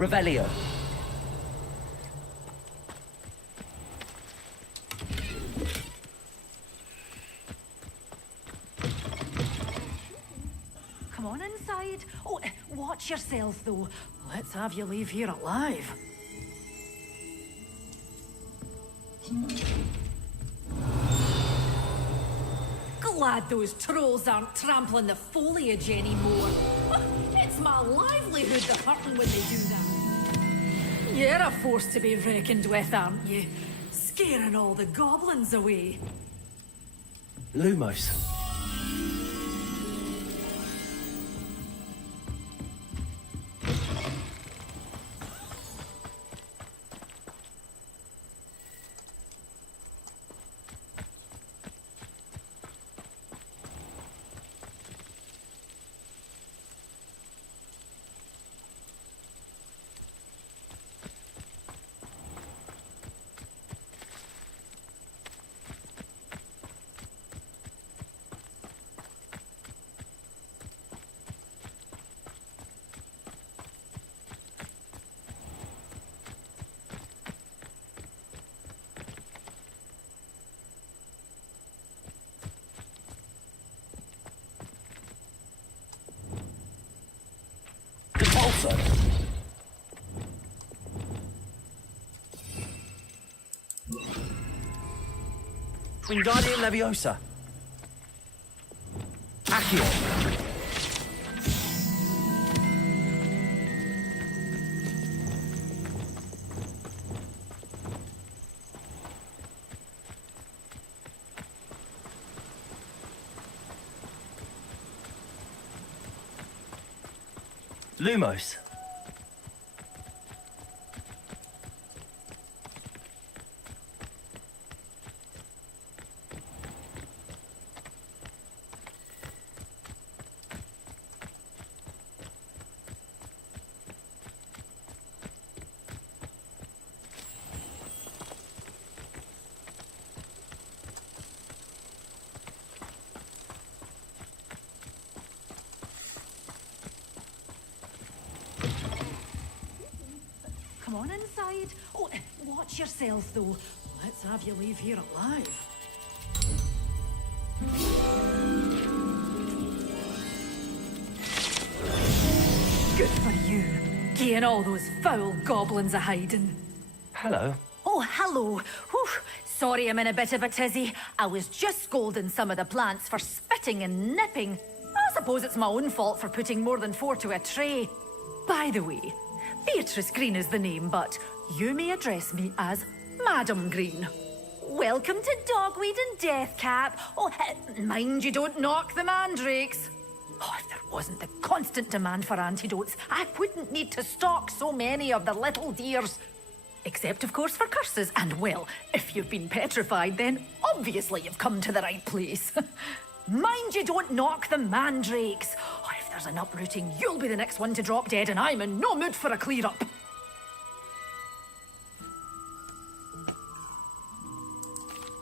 Revelio. Come on inside. Oh, watch yourself, though. Let's have you leave here alive. Glad those trolls aren't trampling the foliage anymore. It's my livelihood they're hurting when they do that. You're a force to be reckoned with, aren't you? Scaring all the goblins away. Lumos. Also. Wingardium Leviosa. Accio. Lumos. Come on inside. Oh, watch yourself, though. Let's have you leave here alive. Good for you. Getting all those foul goblins a hiding. Hello. Oh, hello. Whew. Sorry I'm in a bit of a tizzy. I was just scolding some of the plants for spitting and nipping. I suppose it's my own fault for putting more than 4 to a tray. By the way, Beatrice Green is the name, but you may address me as Madam Green. Welcome to Dogweed and Deathcap. Oh, mind you don't knock the mandrakes. Oh, if there wasn't the constant demand for antidotes, I wouldn't need to stock so many of the little dears. Except, of course, for curses. And, well, if you've been petrified, then obviously you've come to the right place. Mind you don't knock the mandrakes. Oh, if there's an uprooting, you'll be the next one to drop dead, and I'm in no mood for a clear-up.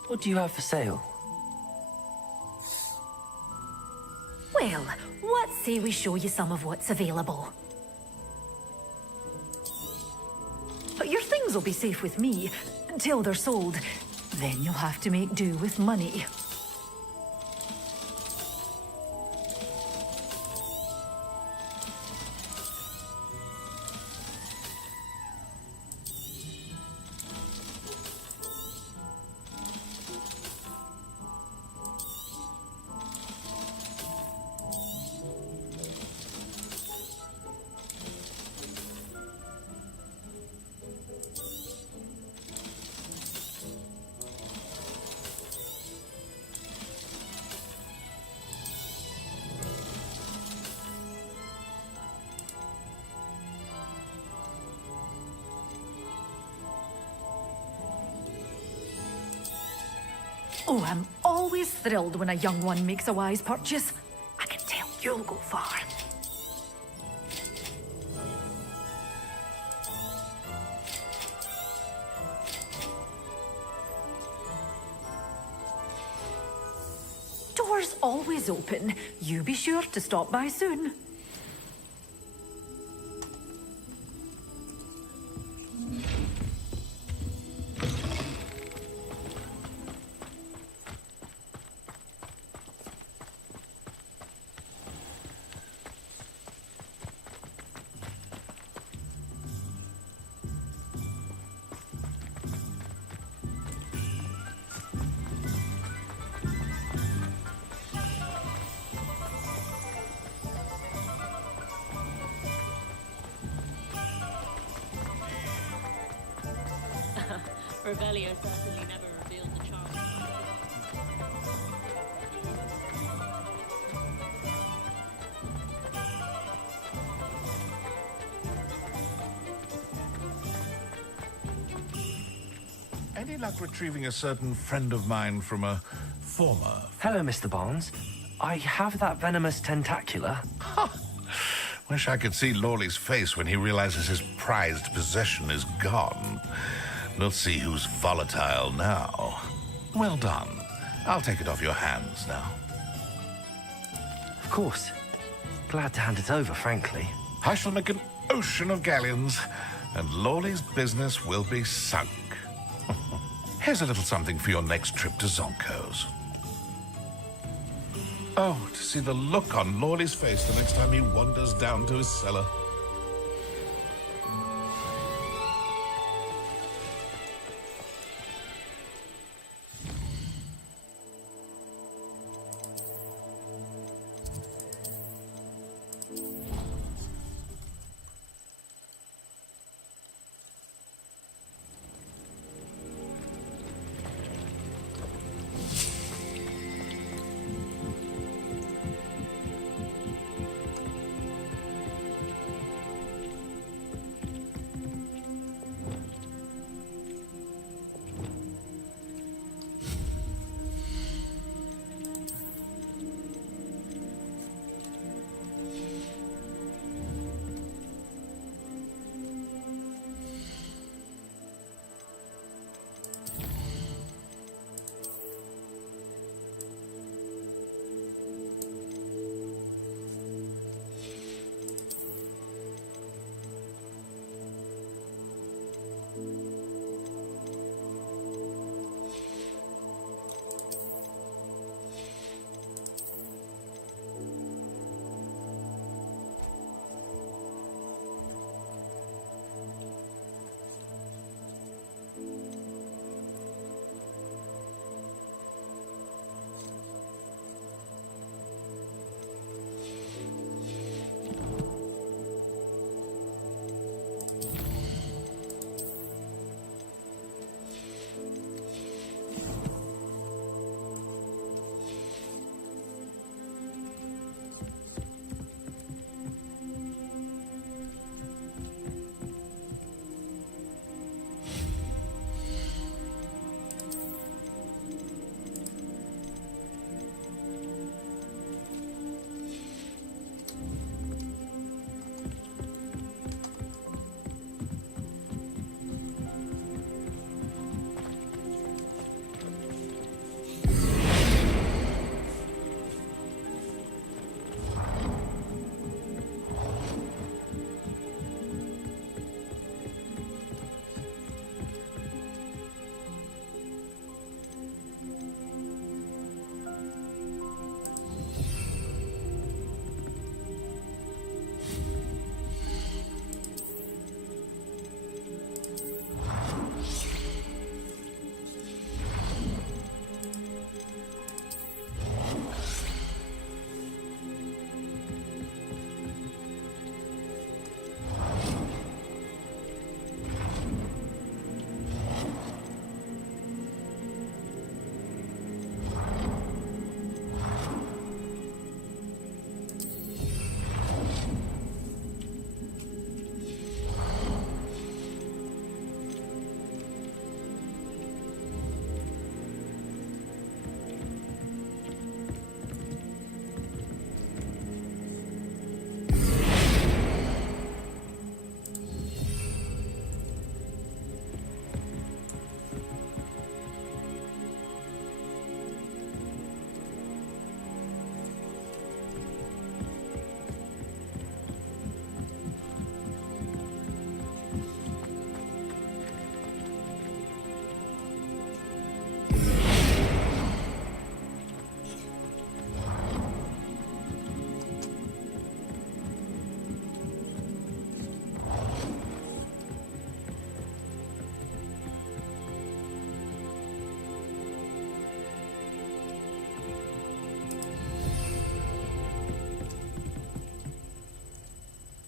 What do you have for sale? Well, let's say we show you some of what's available. But your things will be safe with me until they're sold. Then you'll have to make do with money. Oh, I'm always thrilled when a young one makes a wise purchase. I can tell you'll go far. Door's always open. You be sure to stop by soon. Revelio certainly never revealed the charm. Any luck retrieving a certain friend of mine from a former... Hello, Mr. Barnes. I have that venomous tentacula. Wish I could see Lawley's face when he realizes his prized possession is gone. We'll see who's volatile now. Well done. I'll take it off your hands now. Of course. Glad to hand it over, frankly. I shall make an ocean of galleons, and Lawley's business will be sunk. Here's a little something for your next trip to Zonko's. Oh, to see the look on Lawley's face the next time he wanders down to his cellar.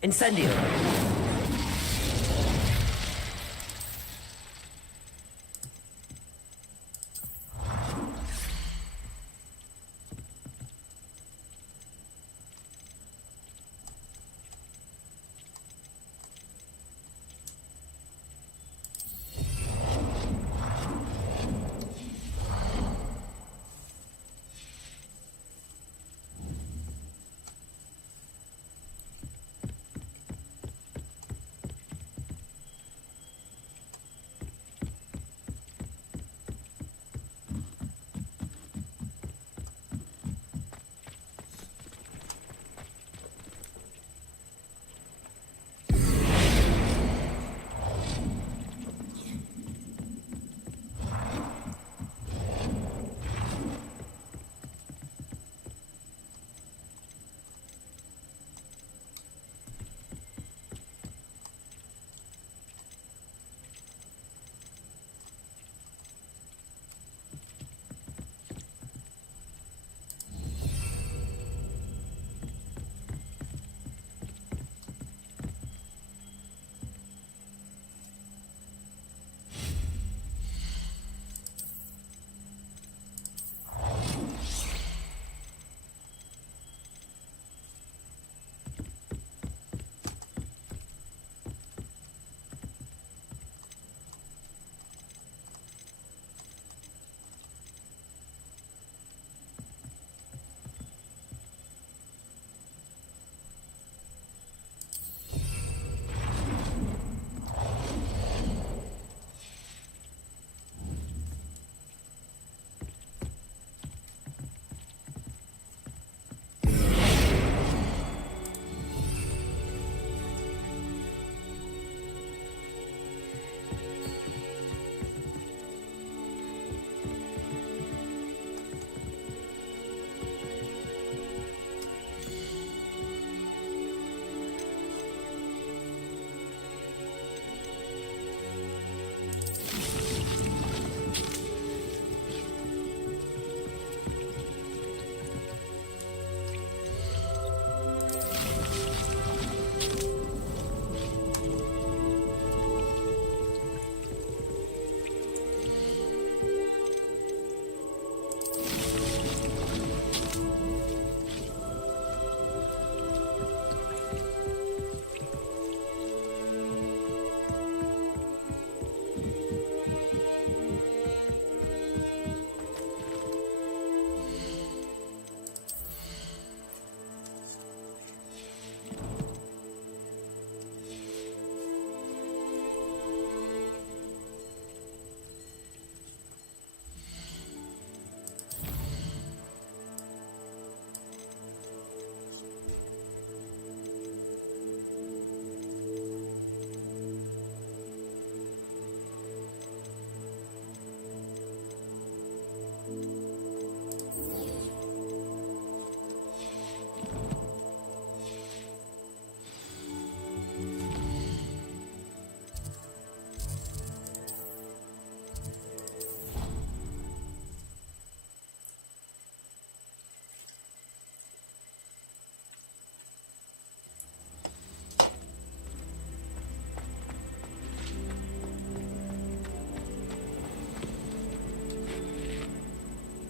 Incendio!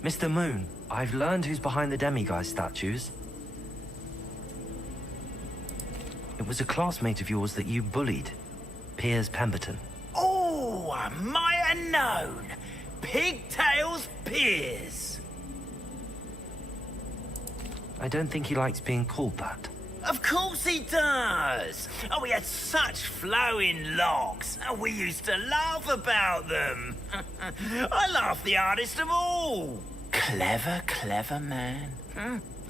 Mr. Moon, I've learned who's behind the demiguise statues. It was a classmate of yours that you bullied, Piers Pemberton. Oh, I might have known. Pigtails Piers. I don't think he likes being called that. Of course he does. Oh, he had such flowing locks. Oh, we used to laugh about them. I laughed the hardest of all. Clever, clever man.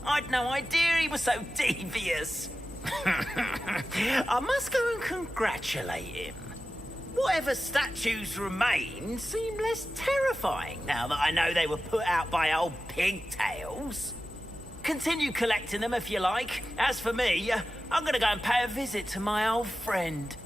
I'd no idea he was so devious. I must go and congratulate him. Whatever statues remain seem less terrifying now that I know they were put out by old pigtails. Continue collecting them if you like. As for me, I'm gonna go and pay a visit to my old friend.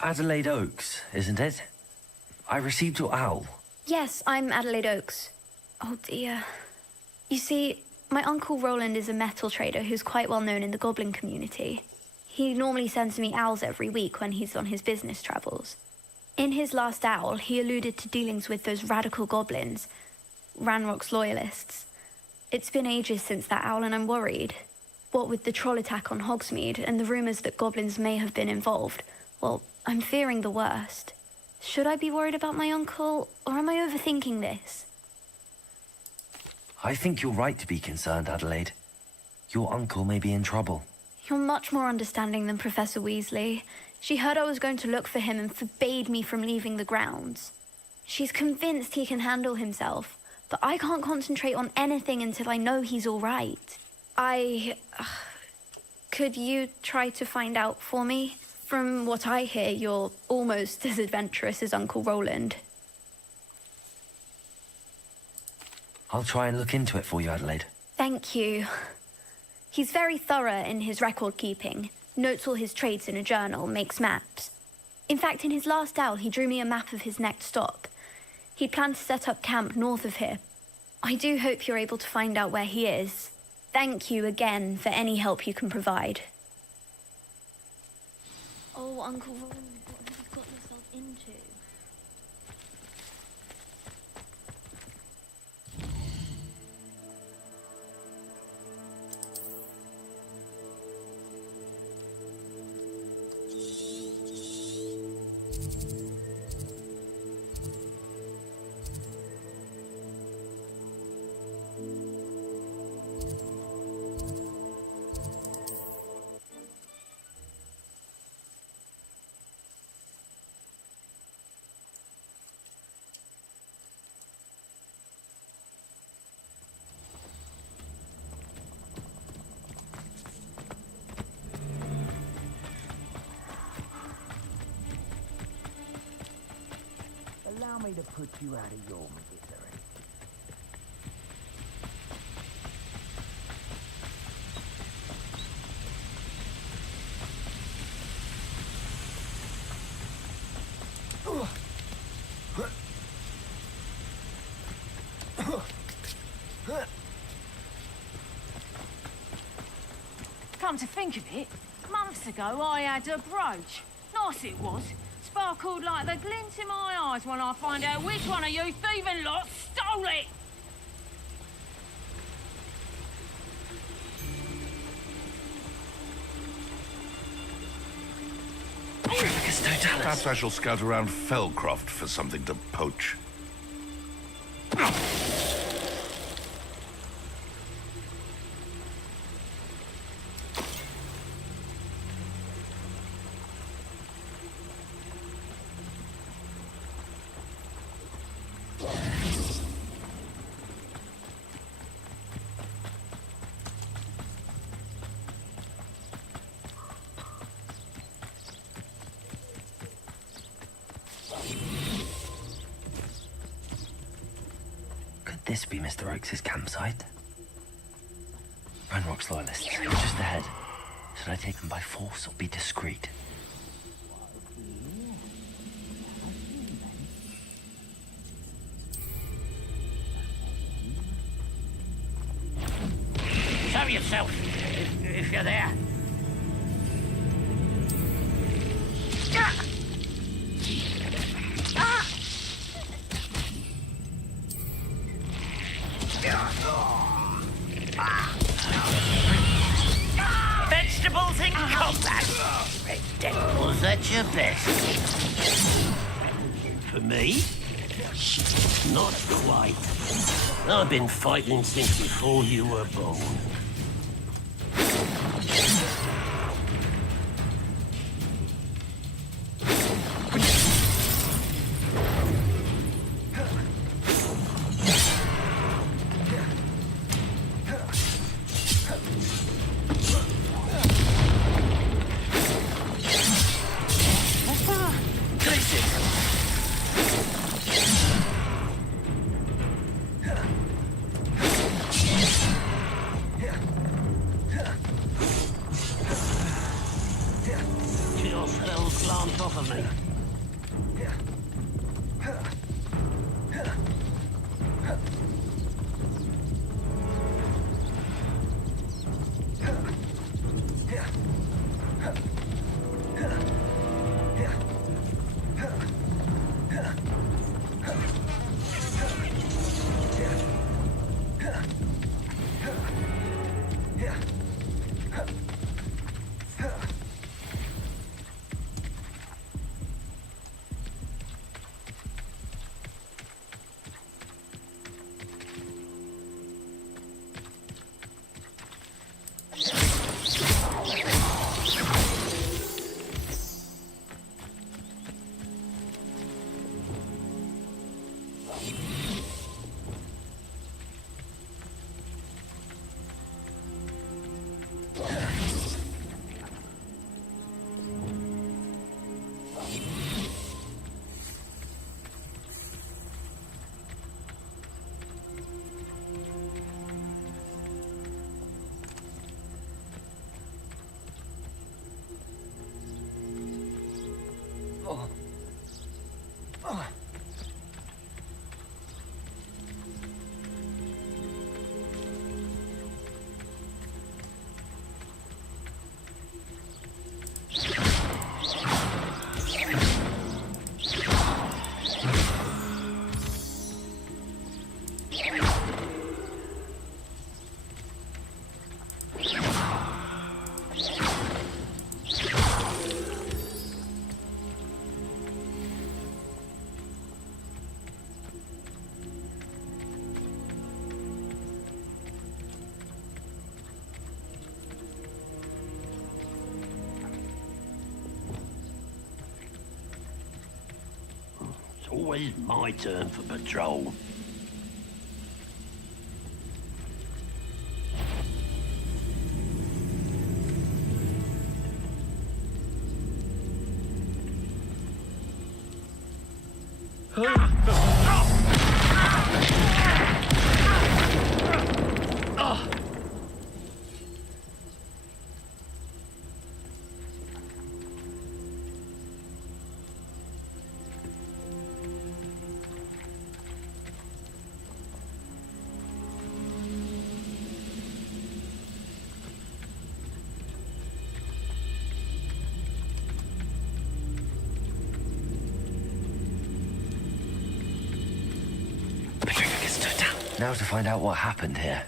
Adelaide Oaks, isn't it? I received your owl. Yes, I'm Adelaide Oaks. Oh dear. You see, my Uncle Roland is a metal trader who's quite well known in the goblin community. He normally sends me owls every week when he's on his business travels. In his last owl, he alluded to dealings with those radical goblins, Ranrock's loyalists. It's been ages since that owl and I'm worried. What with the troll attack on Hogsmeade and the rumours that goblins may have been involved, well, I'm fearing the worst. Should I be worried about my uncle, or am I overthinking this? I think you're right to be concerned, Adelaide. Your uncle may be in trouble. You're much more understanding than Professor Weasley. She heard I was going to look for him and forbade me from leaving the grounds. She's convinced he can handle himself, but I can't concentrate on anything until I know he's all right. Could you try to find out for me? From what I hear, you're almost as adventurous as Uncle Roland. I'll try and look into it for you, Adelaide. Thank you. He's very thorough in his record keeping, notes all his trades in a journal, makes maps. In fact, in his last owl, he drew me a map of his next stop. He planned to set up camp north of here. I do hope you're able to find out where he is. Thank you again for any help you can provide. Oh, Uncle Roland, what have you got yourself into? Allow me to put you out of your misery. Come to think of it, months ago I had a brooch. Nice it was. Sparkled like the glint in my eyes when I find out which one of you thieving lot stole it. Traffickers, don't tell us. Perhaps I shall scout around Felcroft for something to poach. Could this be Mr. Oakes' campsite? Ranrock's loyalists, just ahead. Should I take them by force or be discreet? Show yourself, if you're there. Vegetables in combat. Red Devil's at your best. For me? Not quite. I've been fighting since before you were born. Just hell glance off of me. It's always my turn for patrol. Now to find out what happened here.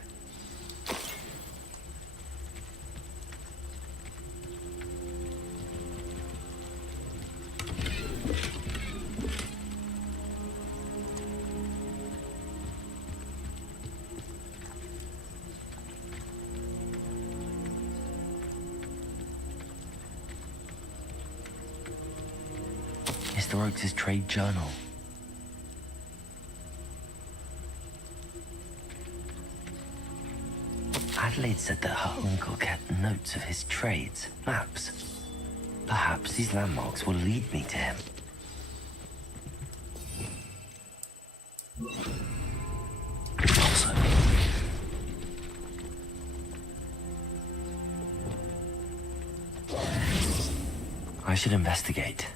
Mr. Oakes' trade journal. Adelaide said that her uncle kept notes of his trades, maps. Perhaps these landmarks will lead me to him. Also, I should investigate.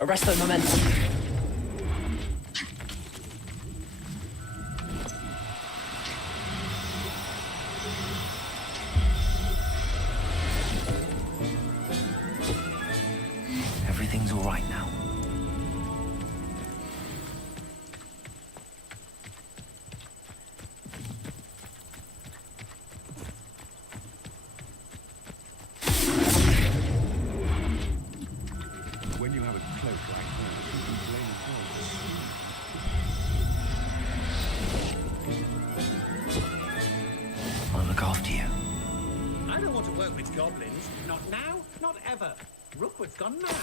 Arresto momentum. Everything's all right now. When you have a cloak like that, you can blame Hogwarts. I'll look after you. I don't want to work with goblins. Not now, not ever. Rookwood's gone mad.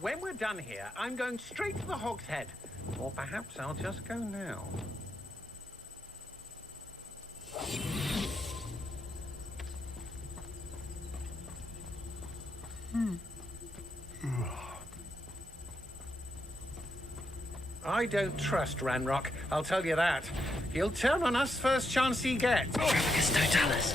When we're done here, I'm going straight to the Hog's Head. Or perhaps I'll just go now. I don't trust Ranrock, I'll tell you that. He'll turn on us first chance he gets. It's Totalis.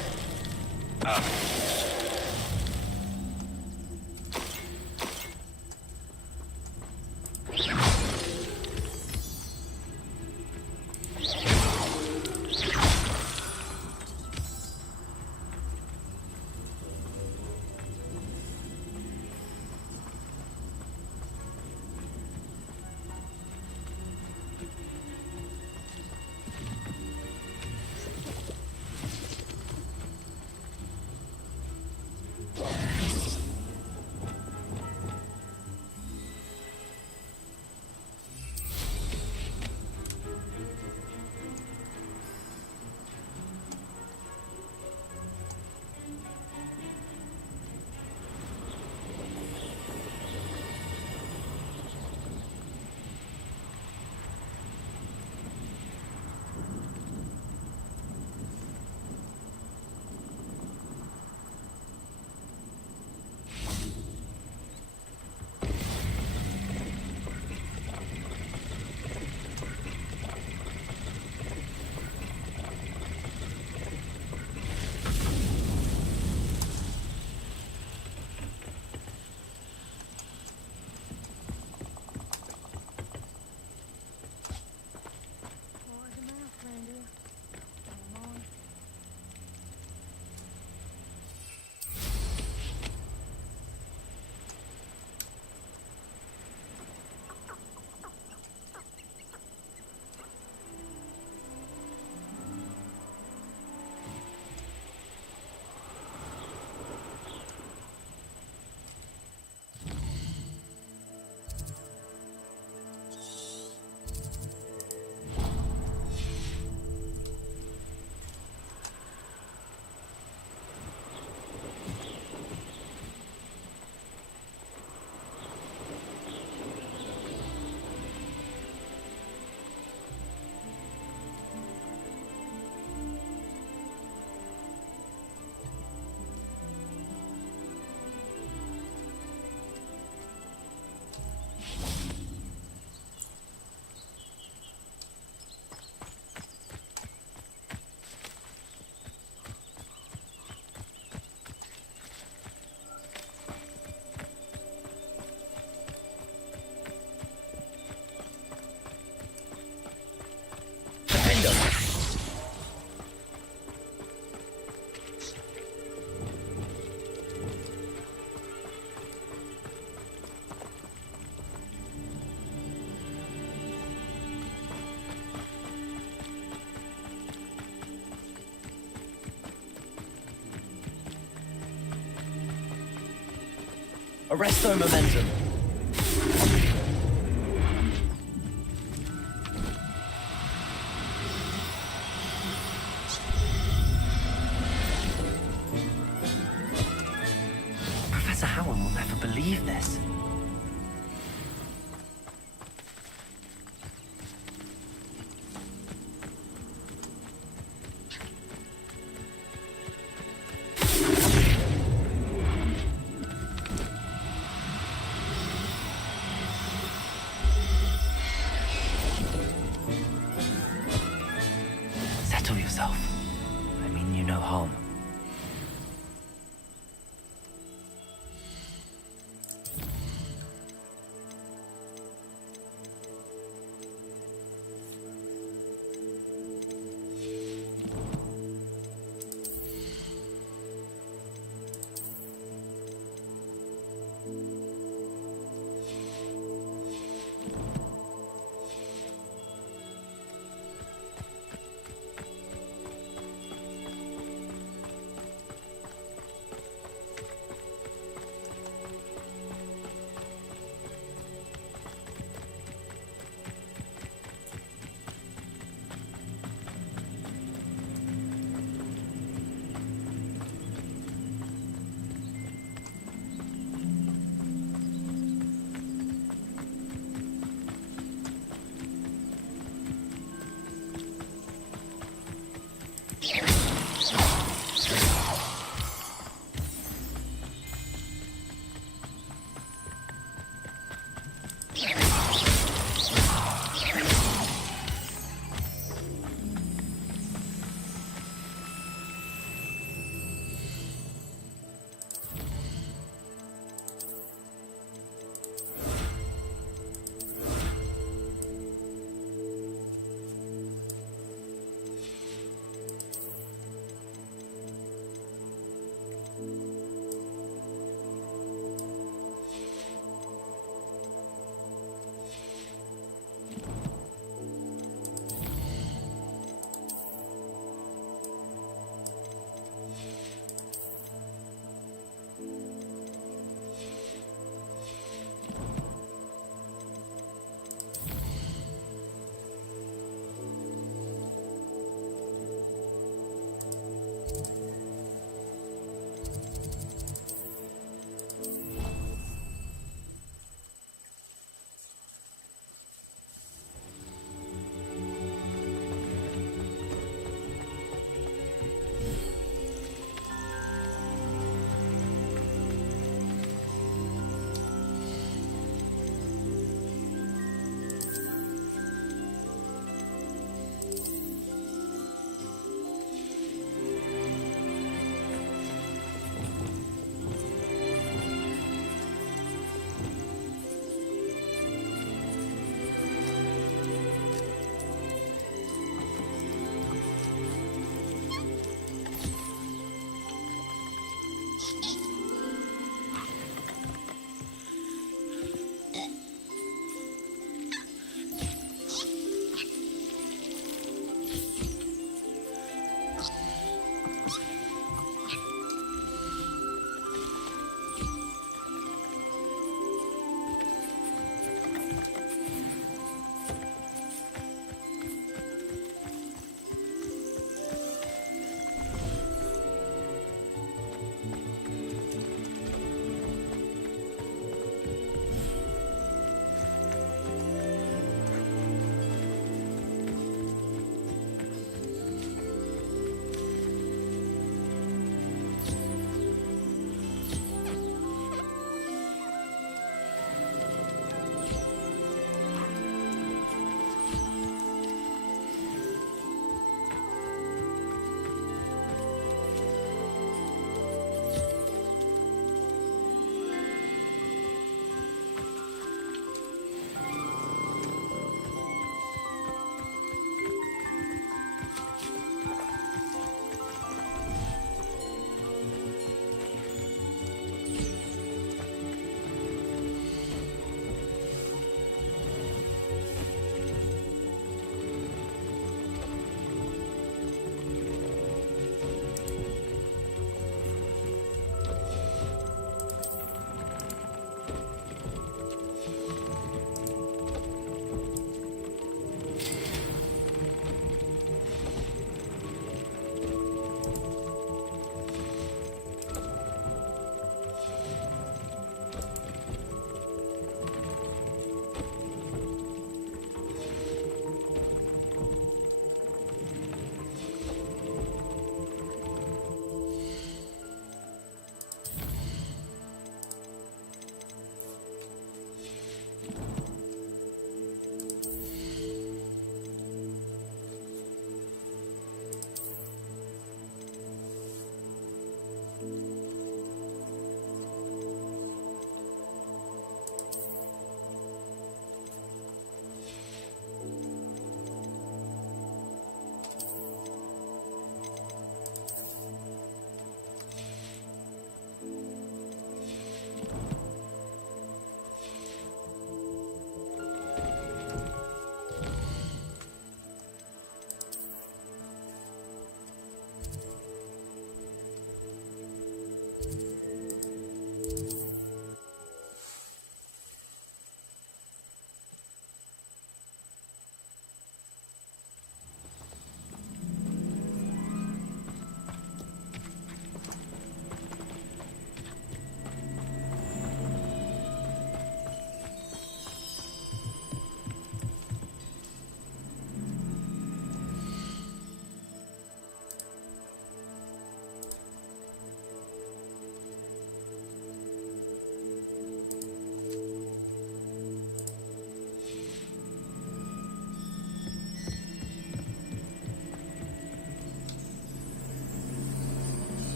Arresto momentum. Professor Howard will never believe this. Settle yourself. I mean you no harm.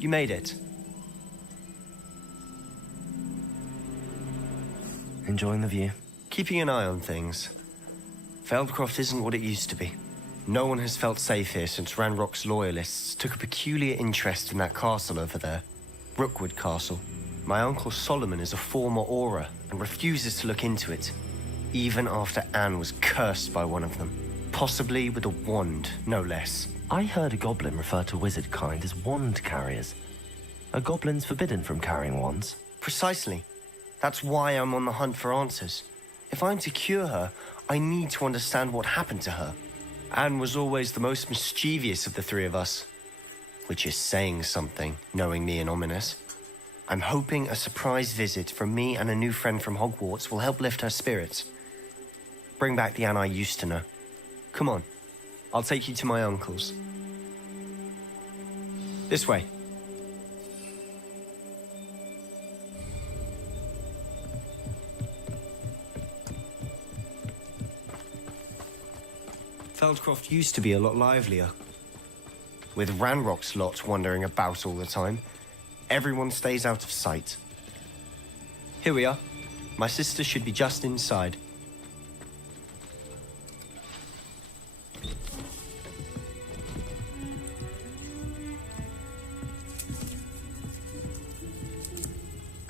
You made it. Enjoying the view? Keeping an eye on things. Feldcroft isn't what it used to be. No one has felt safe here since Ranrock's loyalists took a peculiar interest in that castle over there. Rookwood Castle. My uncle Solomon is a former Auror and refuses to look into it, even after Anne was cursed by one of them. Possibly with a wand, no less. I heard a goblin refer to wizard kind as wand carriers. Are goblins forbidden from carrying wands? Precisely. That's why I'm on the hunt for answers. If I'm to cure her, I need to understand what happened to her. Anne was always the most mischievous of the three of us. Which is saying something, knowing me and Ominous. I'm hoping a surprise visit from me and a new friend from Hogwarts will help lift her spirits. Bring back the Anne I used to know. Come on, I'll take you to my uncle's. This way. Feldcroft used to be a lot livelier. With Ranrock's lot wandering about all the time, everyone stays out of sight. Here we are. My sister should be just inside.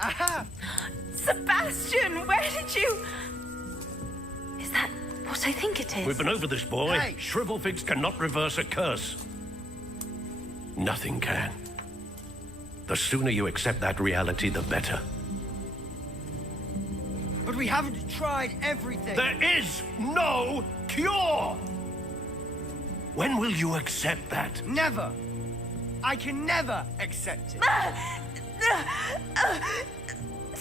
Aha! Sebastian, where did you... Is that what I think it is? We've been over this, boy. Hey. Shrivelfigs cannot reverse a curse. Nothing can. The sooner you accept that reality, the better. But we haven't tried everything. There is no cure! When will you accept that? Never. I can never accept it.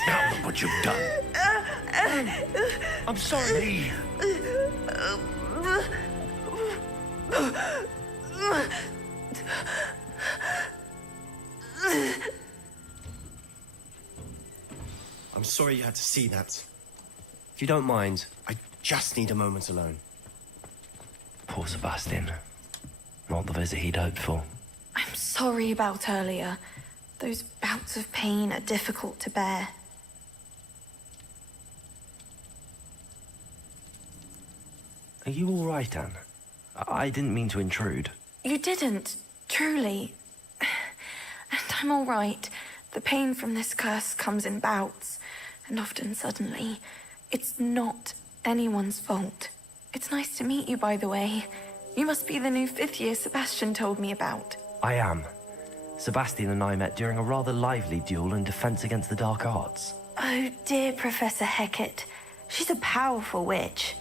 Now look what you've done. I'm sorry. I'm sorry you had to see that. If you don't mind, I just need a moment alone. Poor Sebastian. Not the visit he'd hoped for. I'm sorry about earlier. Those bouts of pain are difficult to bear. Are you all right, Anne? I didn't mean to intrude. You didn't, truly. And I'm all right. The pain from this curse comes in bouts, and often suddenly. It's not anyone's fault. It's nice to meet you, by the way. You must be the new 5th year Sebastian told me about. I am. Sebastian and I met during a rather lively duel in defense against the dark arts. Oh, dear Professor Hecat. She's a powerful witch.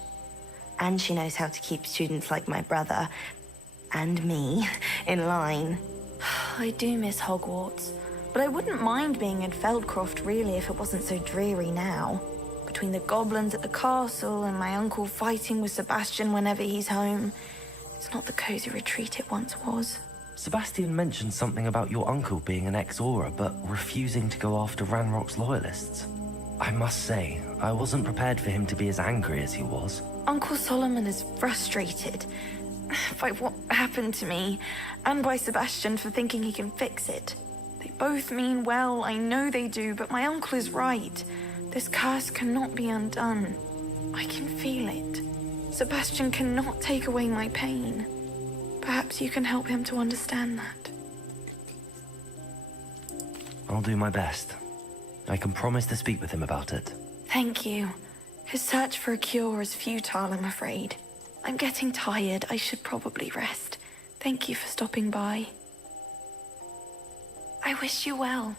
And she knows how to keep students like my brother, and me, in line. I do miss Hogwarts, but I wouldn't mind being in Feldcroft, really, if it wasn't so dreary now. Between the goblins at the castle and my uncle fighting with Sebastian whenever he's home, it's not the cozy retreat it once was. Sebastian mentioned something about your uncle being an ex-Auror, but refusing to go after Ranrock's loyalists. I must say, I wasn't prepared for him to be as angry as he was. Uncle Solomon is frustrated by what happened to me, and by Sebastian for thinking he can fix it. They both mean well, I know they do, but my uncle is right. This curse cannot be undone. I can feel it. Sebastian cannot take away my pain. Perhaps you can help him to understand that. I'll do my best. I can promise to speak with him about it. Thank you. His search for a cure is futile, I'm afraid. I'm getting tired. I should probably rest. Thank you for stopping by. I wish you well.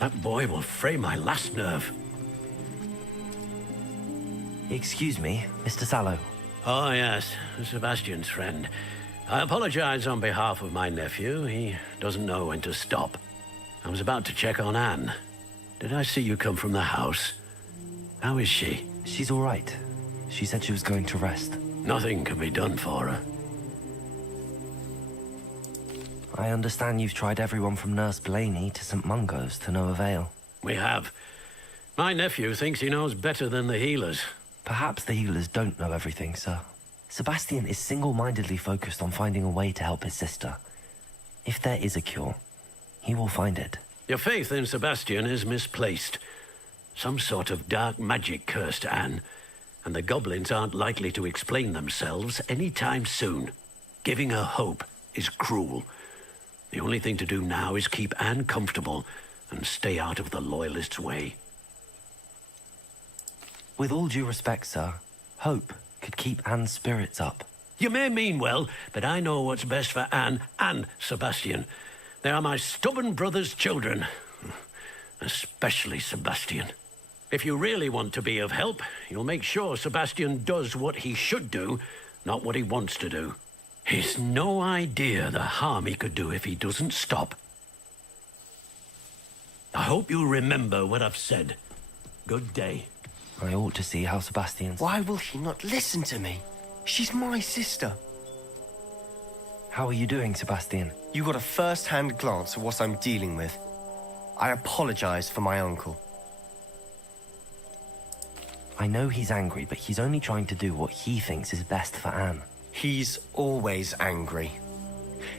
That boy will fray my last nerve. Excuse me, Mr. Sallow. Oh, yes, Sebastian's friend. I apologize on behalf of my nephew. He doesn't know when to stop. I was about to check on Anne. Did I see you come from the house? How is she? She's all right. She said she was going to rest. Nothing can be done for her. I understand you've tried everyone from Nurse Blaney to St. Mungo's to no avail. We have. My nephew thinks he knows better than the healers. Perhaps the healers don't know everything, sir. Sebastian is single-mindedly focused on finding a way to help his sister. If there is a cure, he will find it. Your faith in Sebastian is misplaced. Some sort of dark magic cursed Anne, and the goblins aren't likely to explain themselves anytime soon. Giving her hope is cruel. The only thing to do now is keep Anne comfortable and stay out of the Loyalists' way. With all due respect, sir, hope could keep Anne's spirits up. You may mean well, but I know what's best for Anne and Sebastian. They are my stubborn brother's children. Especially Sebastian. If you really want to be of help, you'll make sure Sebastian does what he should do, not what he wants to do. He's no idea the harm he could do if he doesn't stop. I hope you remember what I've said. Good day. I ought to see how Sebastian's... Why will he not listen to me? She's my sister. How are you doing, Sebastian? You got a first-hand glance at what I'm dealing with. I apologize for my uncle. I know he's angry, but he's only trying to do what he thinks is best for Anne. He's always angry.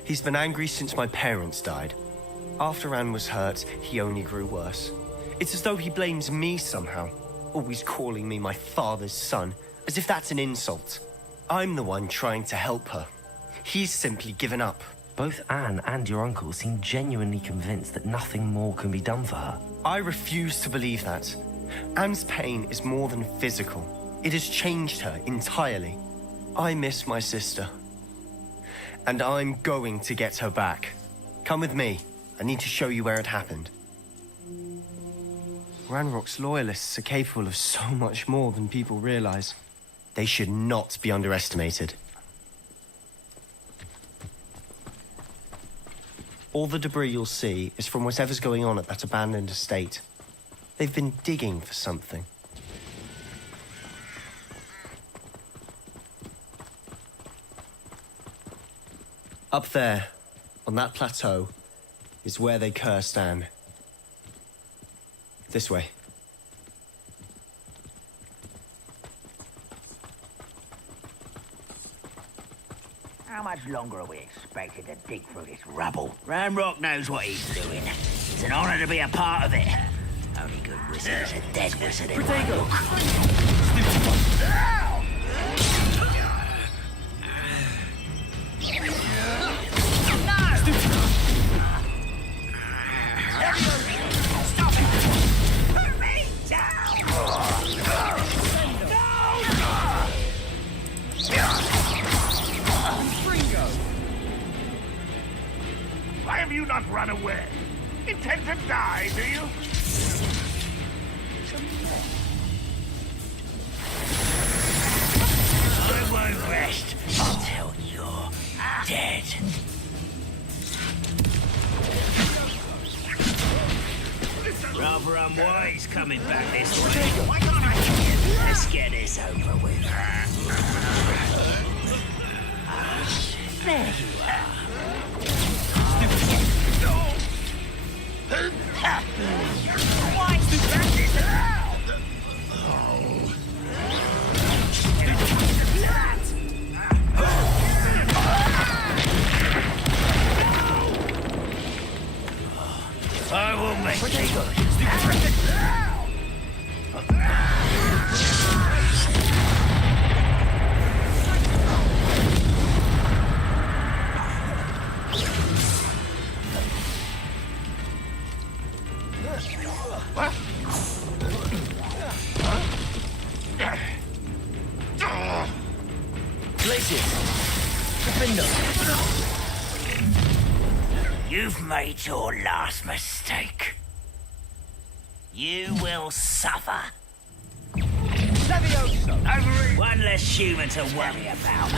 He's been angry since my parents died. After Anne was hurt, he only grew worse. It's as though he blames me somehow, always calling me my father's son, as if that's an insult. I'm the one trying to help her. He's simply given up. Both Anne and your uncle seem genuinely convinced that nothing more can be done for her. I refuse to believe that. Anne's pain is more than physical. It has changed her entirely. I miss my sister. And I'm going to get her back. Come with me. I need to show you where it happened. Ranrock's loyalists are capable of so much more than people realize. They should not be underestimated. All the debris you'll see is from whatever's going on at that abandoned estate. They've been digging for something. Up there, on that plateau, is where they cursed Anne. This way. How much longer are we expected to dig through this rubble? Ranrock knows what he's doing. It's an honor to be a part of it. Only good wizard is a dead wizard in my book. Why have you not run away? Intend to die, do you? I won't rest until you're dead. Rather unwise coming back this way. Why can't I? Let's get this over with. There you are. Why stupid this out? I will make it good. Gryffindor. You've made your last mistake. You will suffer. Levioso. One less human to worry about.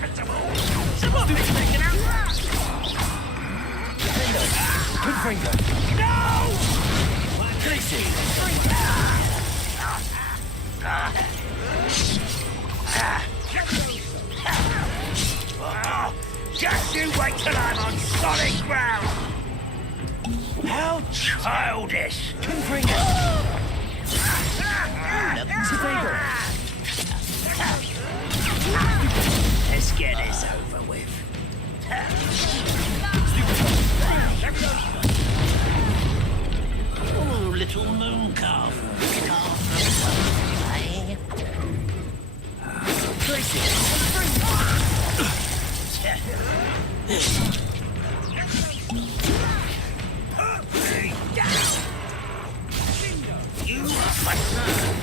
inevitable! Someone is making out that! Good finger. No! Tracy! Just you wait till I'm on solid ground! How childish! Let's get this over with. Oh, little moon calf. You are my son.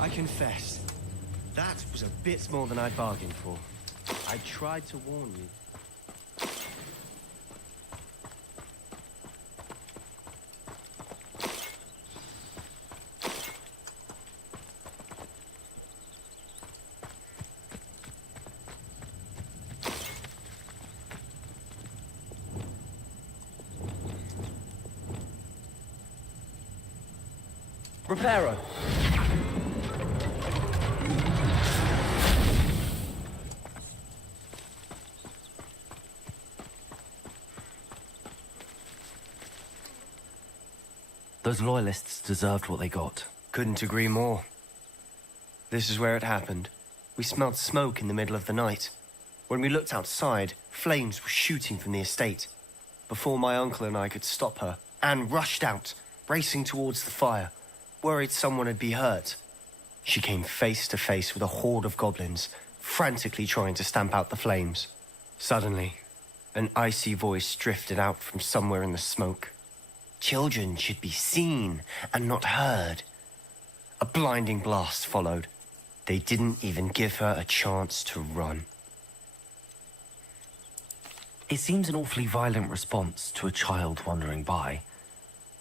I confess, that was a bit more than I bargained for. I tried to warn you. Reparo. Those loyalists deserved what they got. Couldn't agree more. This is where it happened. We smelled smoke in the middle of the night. When we looked outside, flames were shooting from the estate. Before my uncle and I could stop her, Anne rushed out, racing towards the fire, worried someone would be hurt. She came face to face with a horde of goblins, frantically trying to stamp out the flames. Suddenly, an icy voice drifted out from somewhere in the smoke. Children should be seen and not heard. A blinding blast followed. They didn't even give her a chance to run. It seems an awfully violent response to a child wandering by.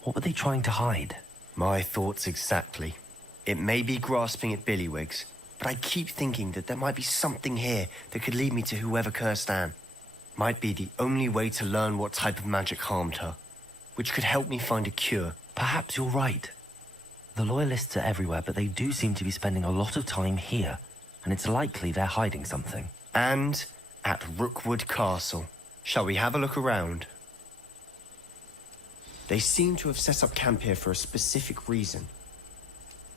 What were they trying to hide? My thoughts exactly. It may be grasping at Billywigs, but I keep thinking that there might be something here that could lead me to whoever cursed Anne. Might be the only way to learn what type of magic harmed her, which could help me find a cure. Perhaps you're right. The loyalists are everywhere, but they do seem to be spending a lot of time here, and it's likely they're hiding something. And at Rookwood Castle. Shall we have a look around? They seem to have set up camp here for a specific reason.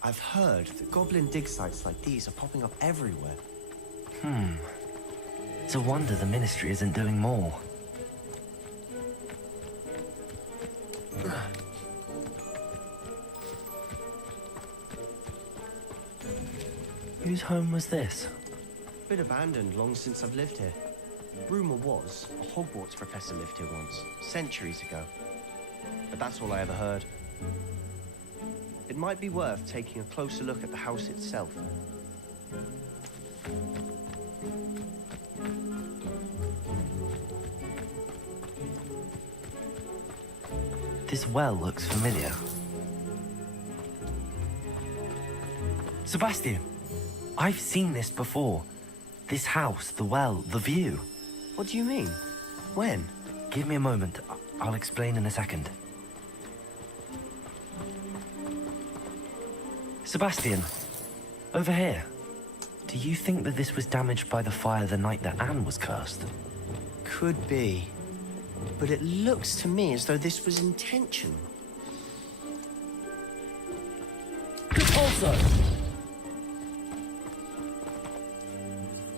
I've heard that goblin dig sites like these are popping up everywhere. It's a wonder the Ministry isn't doing more. Whose home was this? Been abandoned long since I've lived here. Rumour was a Hogwarts professor lived here once, centuries ago. But that's all I ever heard. It might be worth taking a closer look at the house itself. This well looks familiar. Sebastian, I've seen this before. This house, the well, the view. What do you mean? When? Give me a moment. I'll explain in a second. Sebastian, over here. Do you think that this was damaged by the fire the night that Anne was cursed? Could be. But it looks to me as though this was intentional. Also,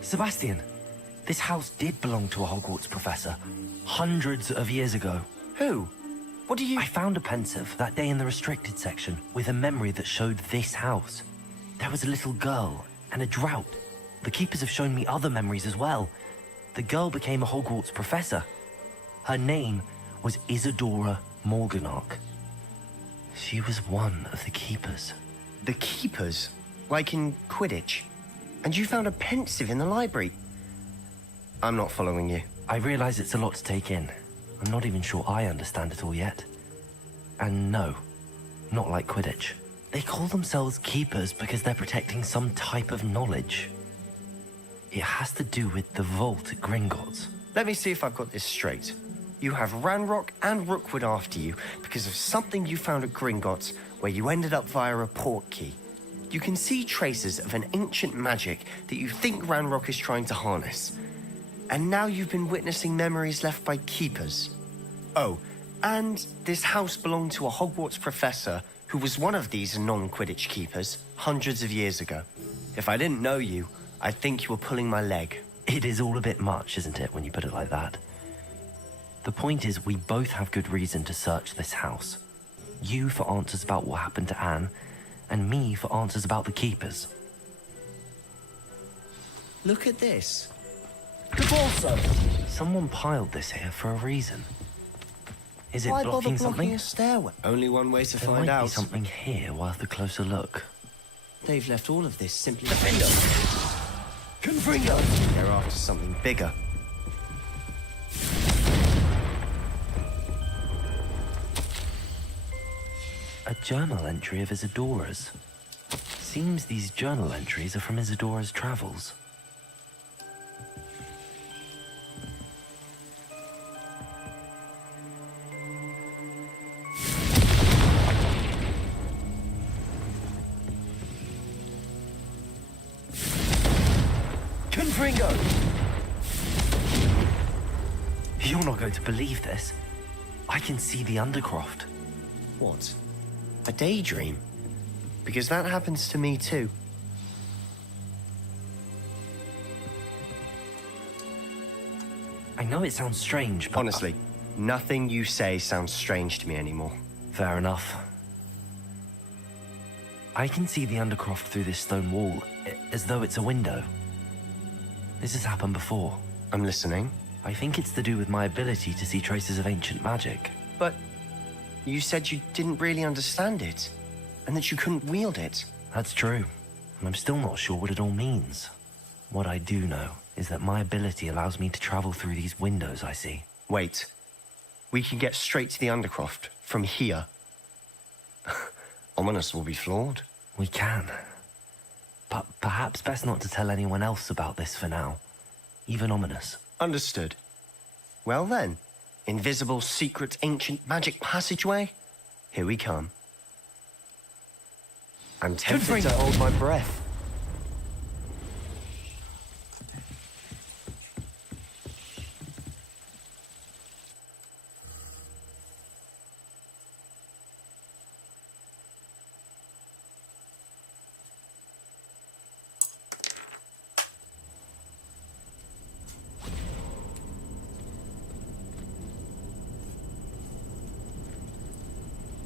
Sebastian, this house did belong to a Hogwarts professor, hundreds of years ago. Who? What do you... I found a pensive that day in the restricted section with a memory that showed this house. There was a little girl and a drought. The keepers have shown me other memories as well. The girl became a Hogwarts professor. Her name was Isadora Morganach. She was one of the keepers. The keepers? Like in Quidditch? And you found a pensive in the library. I'm not following you. I realize it's a lot to take in. I'm not even sure I understand it all yet. And no, not like Quidditch. They call themselves keepers because they're protecting some type of knowledge. It has to do with the vault at Gringotts. Let me see if I've got this straight. You have Ranrock and Rookwood after you because of something you found at Gringotts where you ended up via a port key. You can see traces of an ancient magic that you think Ranrock is trying to harness. And now you've been witnessing memories left by keepers. Oh, and this house belonged to a Hogwarts professor who was one of these non-Quidditch keepers hundreds of years ago. If I didn't know you, I'd think you were pulling my leg. It is all a bit much, isn't it, when you put it like that? The point is, we both have good reason to search this house. You for answers about what happened to Anne, and me for answers about the keepers. Look at this. Someone piled this here for a reason. Is it Why blocking bother something? blocking a stairway? Only one way to There find might out. be something here worth a closer look. They've left all of this simply... Confringo! They're after something bigger. A journal entry of Isadora's. Seems these journal entries are from Isadora's travels. Confringo! You're not going to believe this. I can see the Undercroft. What? A daydream? Because that happens to me too. I know it sounds strange, but... Honestly, nothing you say sounds strange to me anymore. Fair enough. I can see the Undercroft through this stone wall, as though it's a window. This has happened before. I'm listening. I think it's to do with my ability to see traces of ancient magic. But you said you didn't really understand it, and that you couldn't wield it. That's true, and I'm still not sure what it all means. What I do know is that my ability allows me to travel through these windows I see. Wait. We can get straight to the Undercroft from here. Ominous will be flawed. We can. But perhaps best not to tell anyone else about this for now. Even Ominous. Understood. Well then, invisible, secret, ancient magic passageway? Here we come. I'm tempted to hold my breath.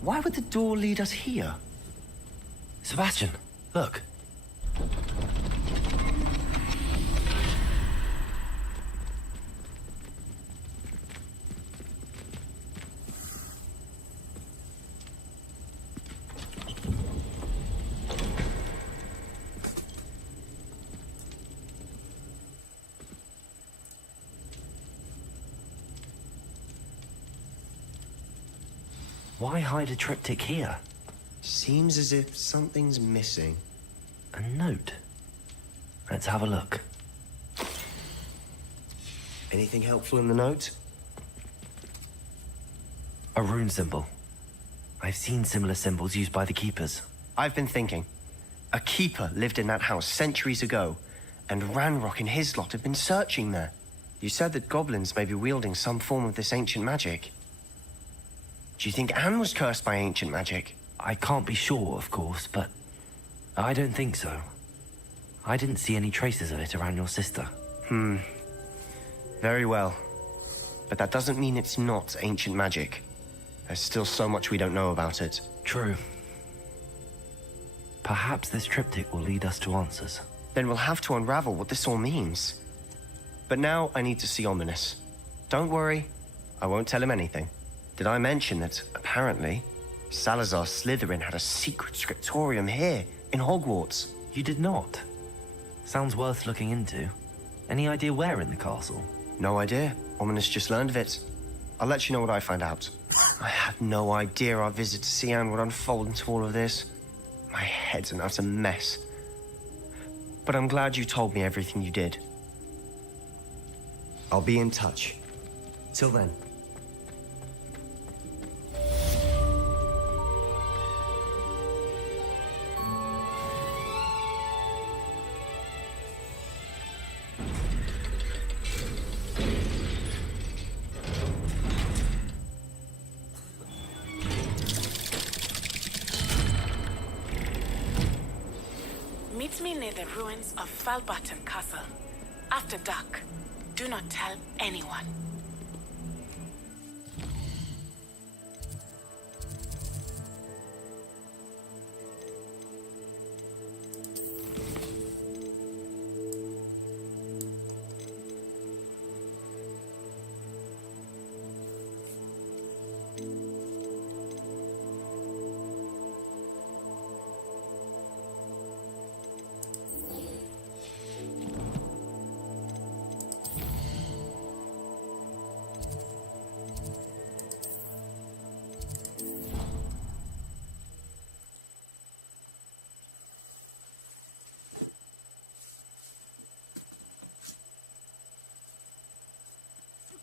Why would the door lead us here? Sebastian, look. Why hide a triptych here? Seems as if something's missing. A note. Let's have a look. Anything helpful in the note? A rune symbol. I've seen similar symbols used by the keepers. I've been thinking. A keeper lived in that house centuries ago, and Ranrock and his lot have been searching there. You said that goblins may be wielding some form of this ancient magic. Do you think Anne was cursed by ancient magic? I can't be sure, of course, but I don't think so. I didn't see any traces of it around your sister. Very well. But that doesn't mean it's not ancient magic. There's still so much we don't know about it. True. Perhaps this triptych will lead us to answers. Then we'll have to unravel what this all means. But now I need to see Ominous. Don't worry, I won't tell him anything. Did I mention that, apparently, Salazar Slytherin had a secret scriptorium here, in Hogwarts? You did not. Sounds worth looking into. Any idea where in the castle? No idea. Ominous just learned of it. I'll let you know what I find out. I had no idea our visit to Sian would unfold into all of this. My head's an utter mess. But I'm glad you told me everything you did. I'll be in touch. Till then. Meet me near the ruins of Falbutton Castle. After dark. Do not tell anyone.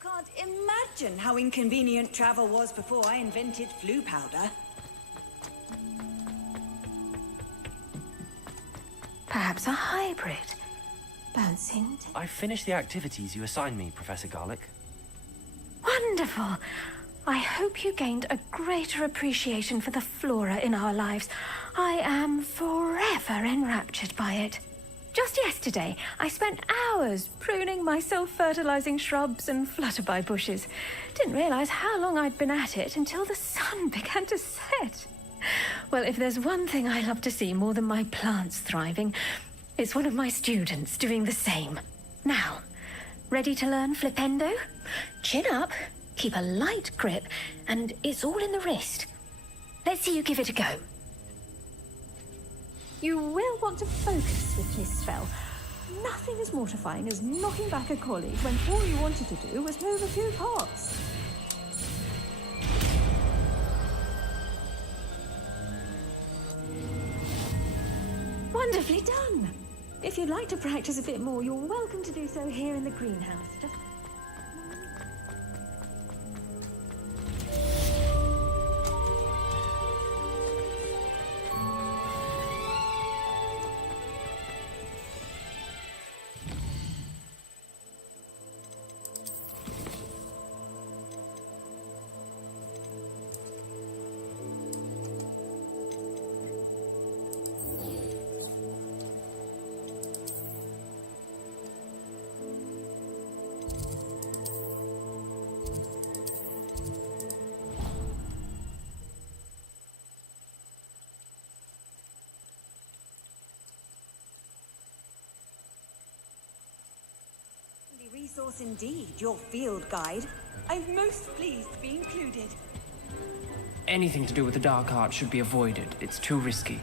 Can't imagine how inconvenient travel was before I invented flu powder. Perhaps a hybrid. Bouncing. I finished the activities you assigned me, Professor Garlic. Wonderful. I hope you gained a greater appreciation for the flora in our lives. I am forever enraptured by it. Just yesterday, I spent hours pruning my self-fertilizing shrubs and flutterby bushes. Didn't realize how long I'd been at it until the sun began to set. Well, if there's one thing I love to see more than my plants thriving, it's one of my students doing the same. Now, ready to learn flipendo? Chin up, keep a light grip, and it's all in the wrist. Let's see you give it a go. You will want to focus with this spell. Nothing as mortifying as knocking back a colleague when all you wanted to do was move a few pots. Wonderfully done! If you'd like to practice a bit more, you're welcome to do so here in the greenhouse. Just... Resource indeed, your field guide. I'm most pleased to be included. Anything to do with the dark arts should be avoided. It's too risky.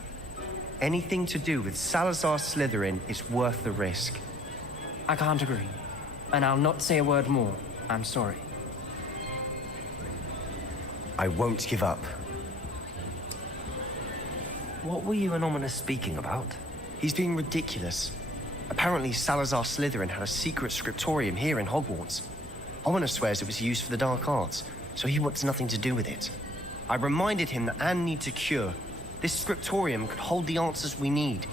Anything to do with Salazar Slytherin is worth the risk. I can't agree. And I'll not say a word more. I'm sorry. I won't give up. What were you and Ominous speaking about? He's being ridiculous. Apparently, Salazar Slytherin had a secret scriptorium here in Hogwarts. Ominous swears it was used for the dark arts, so he wants nothing to do with it. I reminded him that Anne needs a cure. This scriptorium could hold the answers we need.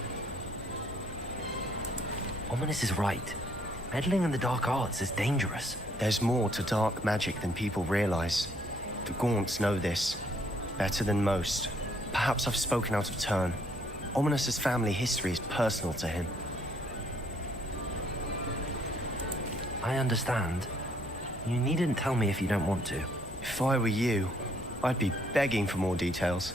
Ominous is right. Meddling in the dark arts is dangerous. There's more to dark magic than people realize. The Gaunts know this. Better than most. Perhaps I've spoken out of turn. Ominous's family history is personal to him. I understand. You needn't tell me if you don't want to. If I were you, I'd be begging for more details.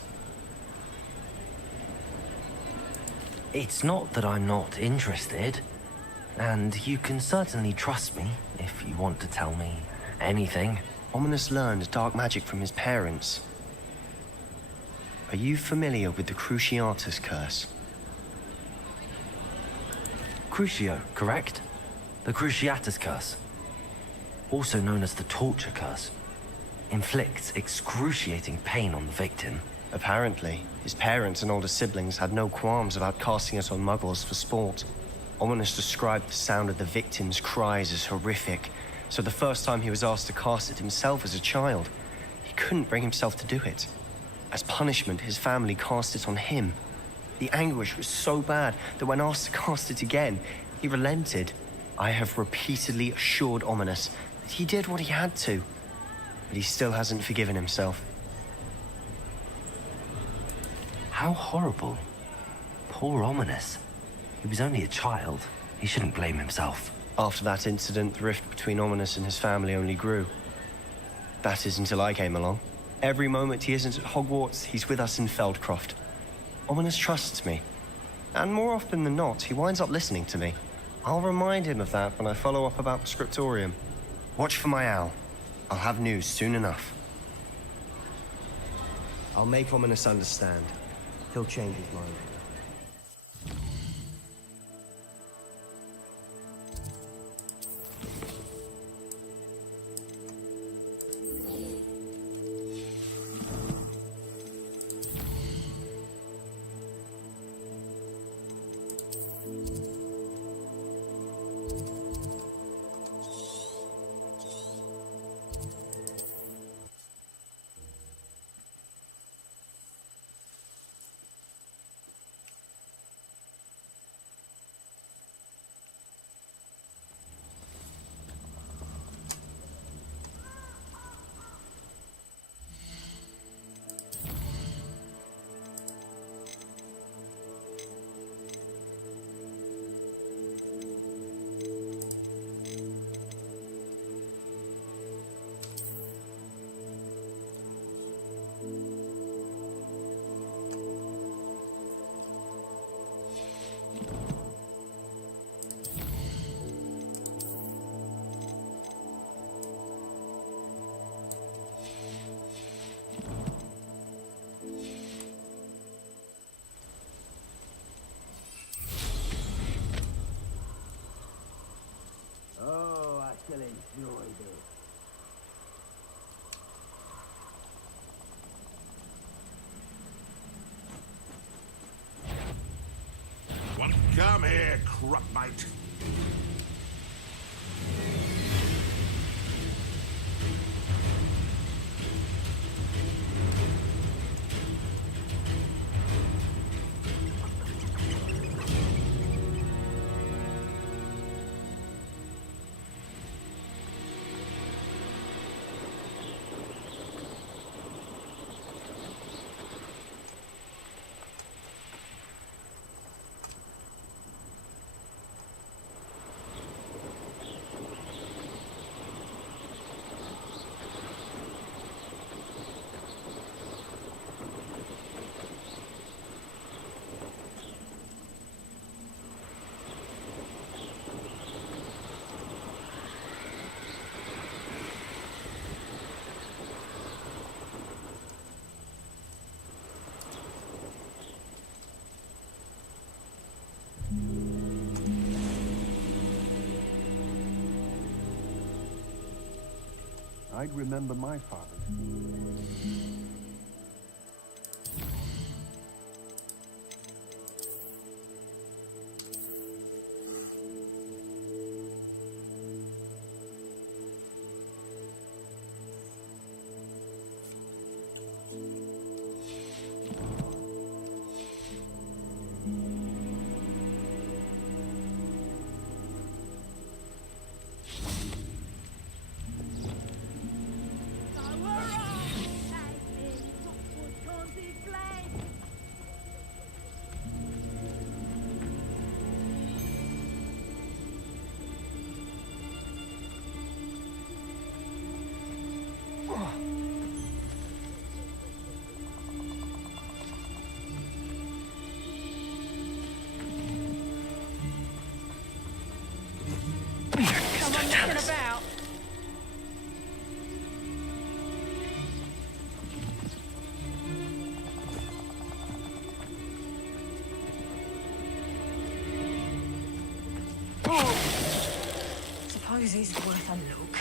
It's not that I'm not interested. And you can certainly trust me if you want to tell me anything. Ominous learned dark magic from his parents. Are you familiar with the Cruciatus curse? Crucio, correct? The Cruciatus curse. Also known as the torture curse. Inflicts excruciating pain on the victim. Apparently, his parents and older siblings had no qualms about casting it on muggles for sport. Ominous described the sound of the victim's cries as horrific, so the first time he was asked to cast it himself as a child, he couldn't bring himself to do it. As punishment, his family cast it on him. The anguish was so bad that when asked to cast it again, he relented. I have repeatedly assured Ominous that he did what he had to, but he still hasn't forgiven himself. How horrible. Poor Ominous. He was only a child. He shouldn't blame himself. After that incident, the rift between Ominous and his family only grew. That is until I came along. Every moment he isn't at Hogwarts, he's with us in Feldcroft. Ominous trusts me. And more often than not, he winds up listening to me. I'll remind him of that when I follow up about the scriptorium. Watch for my owl. I'll have news soon enough. I'll make Ominous understand. He'll change his mind. Still enjoy this. Come here, Crupmite. I'd remember my father. Come on, looking about. Suppose he's worth a look.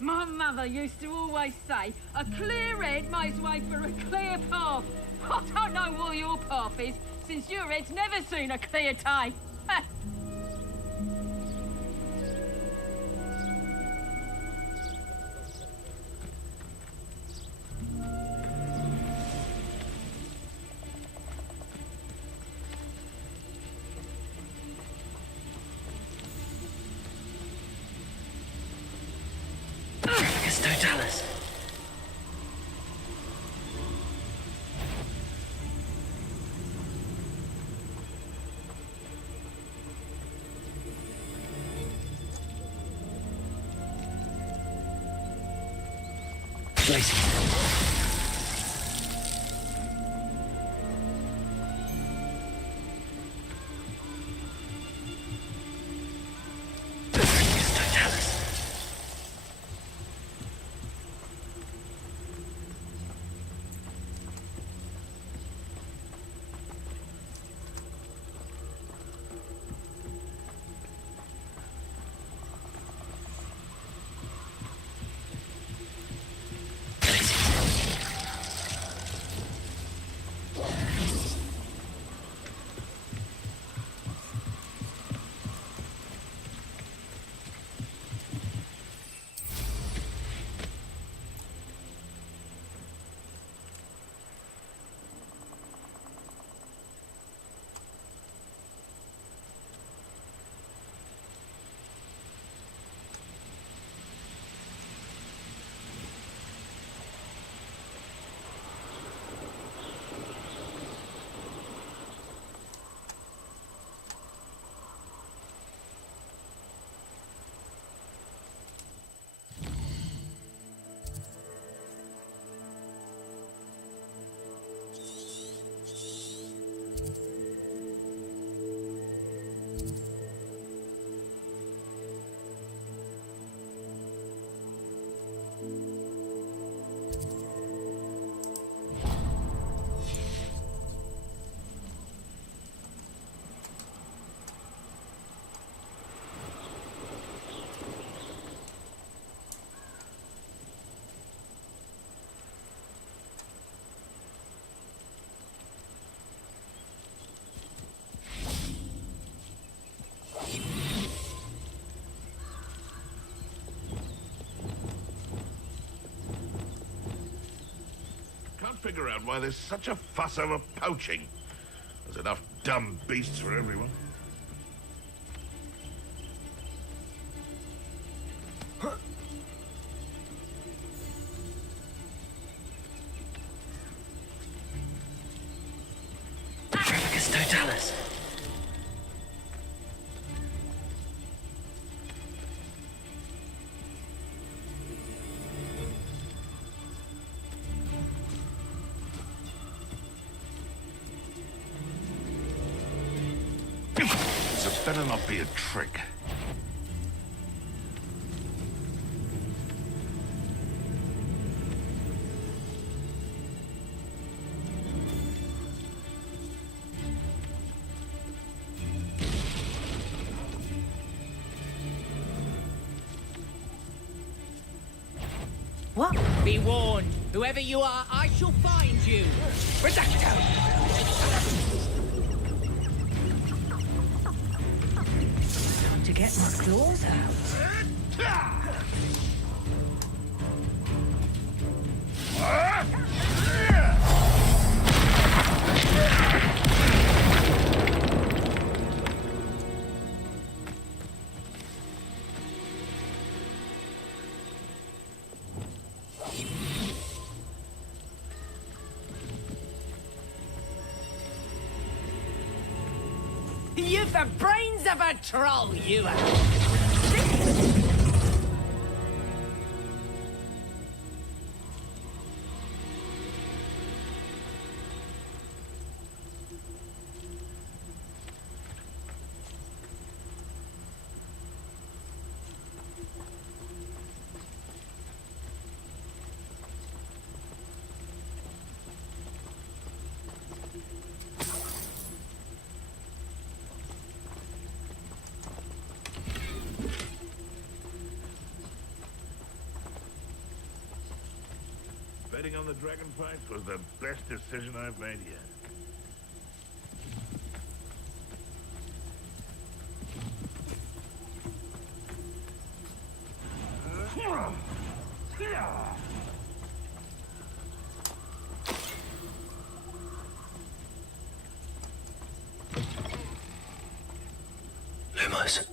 My mother used to always say, a clear head makes way for a clear path. I don't know what your path is, since your head's never seen a clear day. Totalis. Lacey. Can't figure out why there's such a fuss over poaching. There's enough dumb beasts for everyone. Totalis. This better not be a trick. What? Be warned. Whoever you are, I shall find you. Reducto! Time to get my claws out. You've the brains of a troll, you have. Betting on the dragon fights was the best decision I've made yet. Lumos.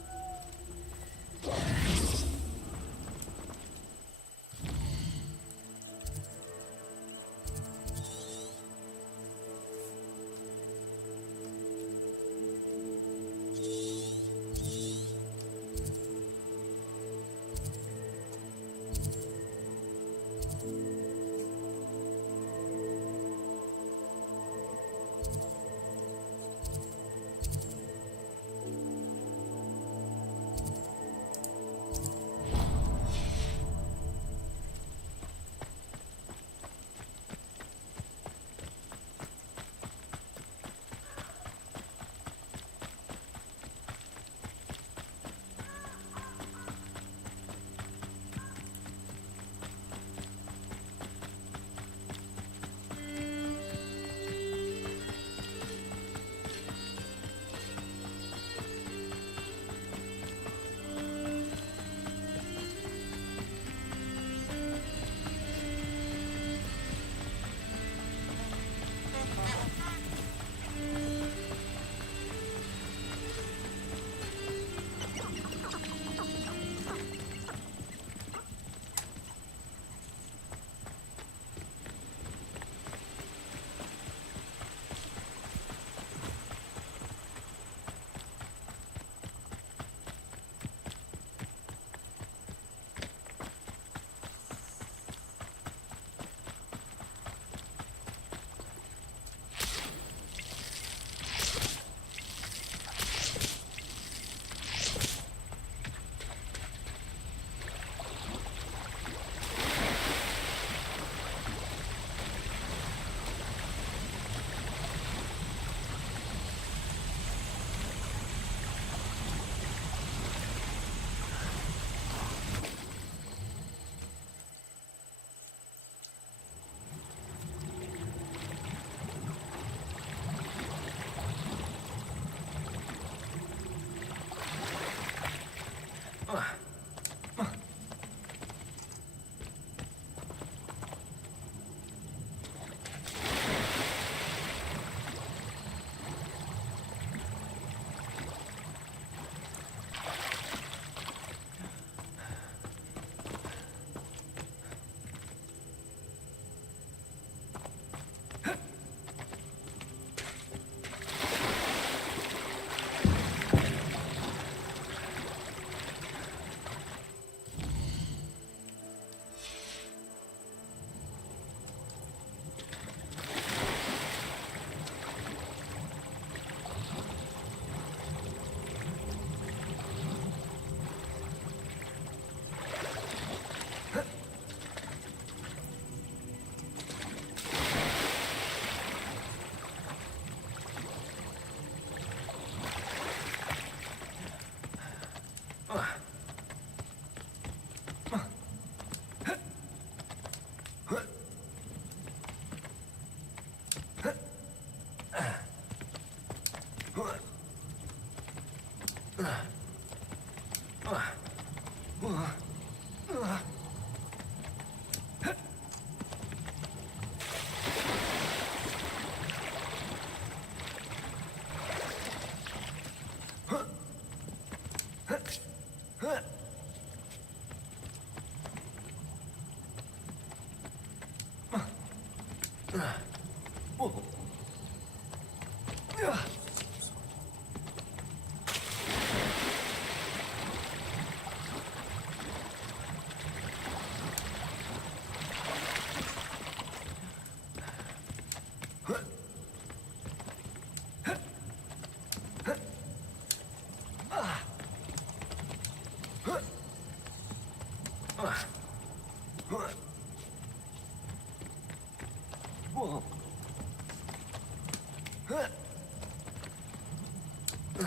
A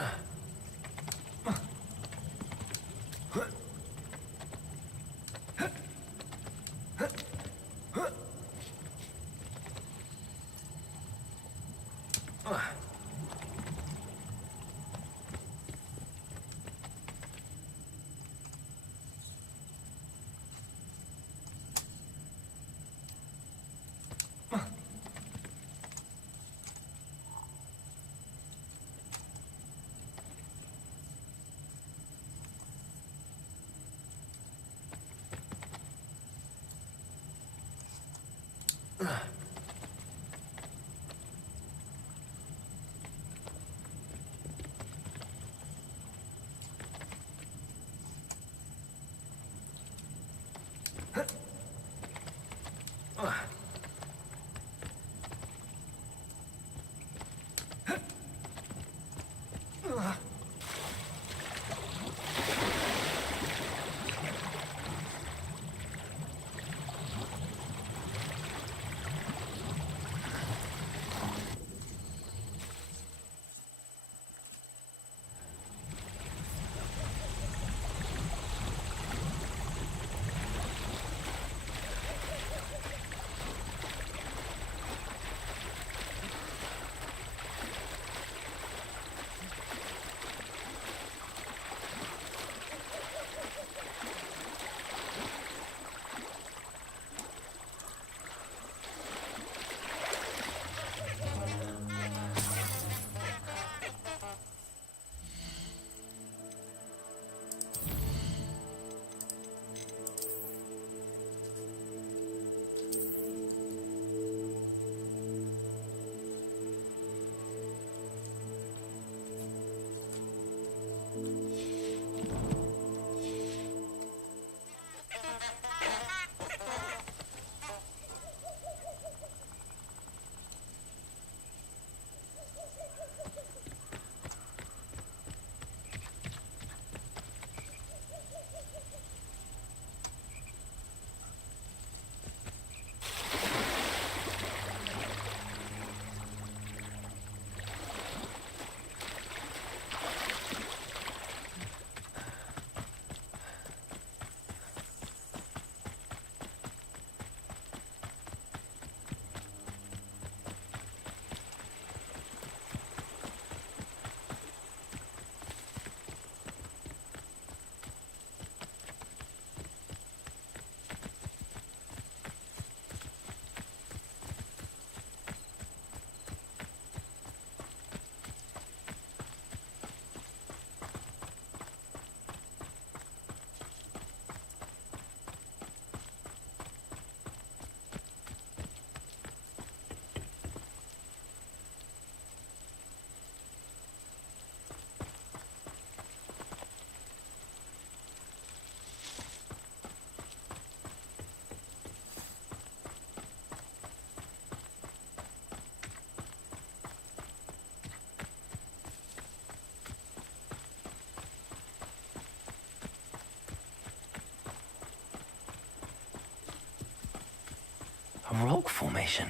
rock formation.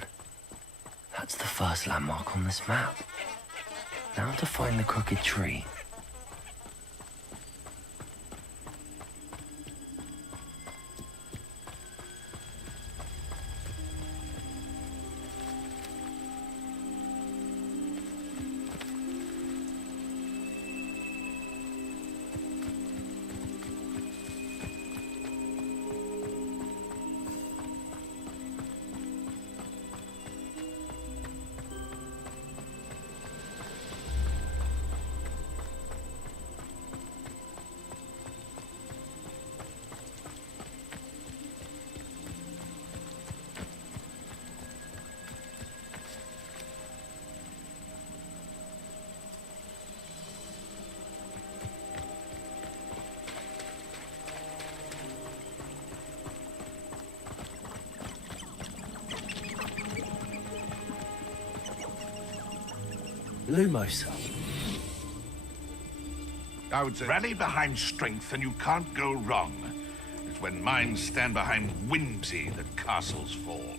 That's the first landmark on this map. Now to find the crooked tree. Lumos. I would say rally behind strength and you can't go wrong. It's when minds stand behind whimsy that castles fall.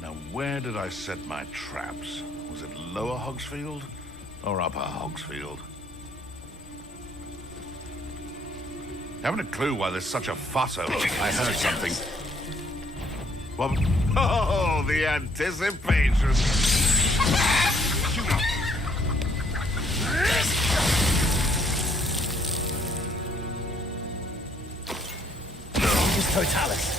Now, where did I set my traps? Was it Lower Hogsfield? or Upper Hogsfield. Haven't a clue why there's such a fuss over it. I heard something. Well, oh, the anticipation. Totalis.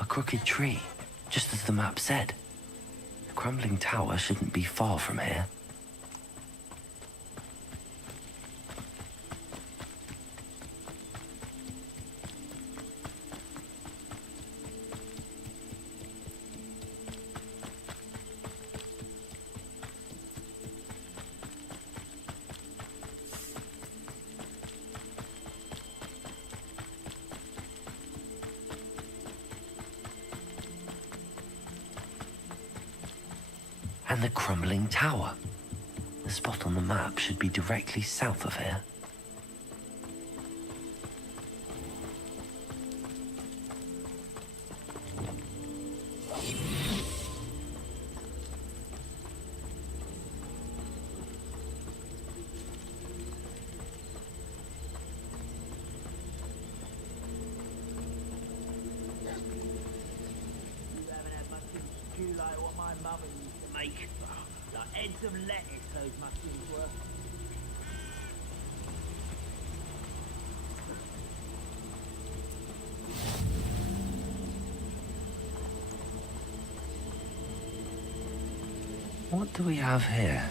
A crooked tree, just as the map said. The crumbling tower shouldn't be far from here. And the crumbling tower. The spot on the map should be directly south of here. Like heads of lettuce, those mushrooms were. What do we have here?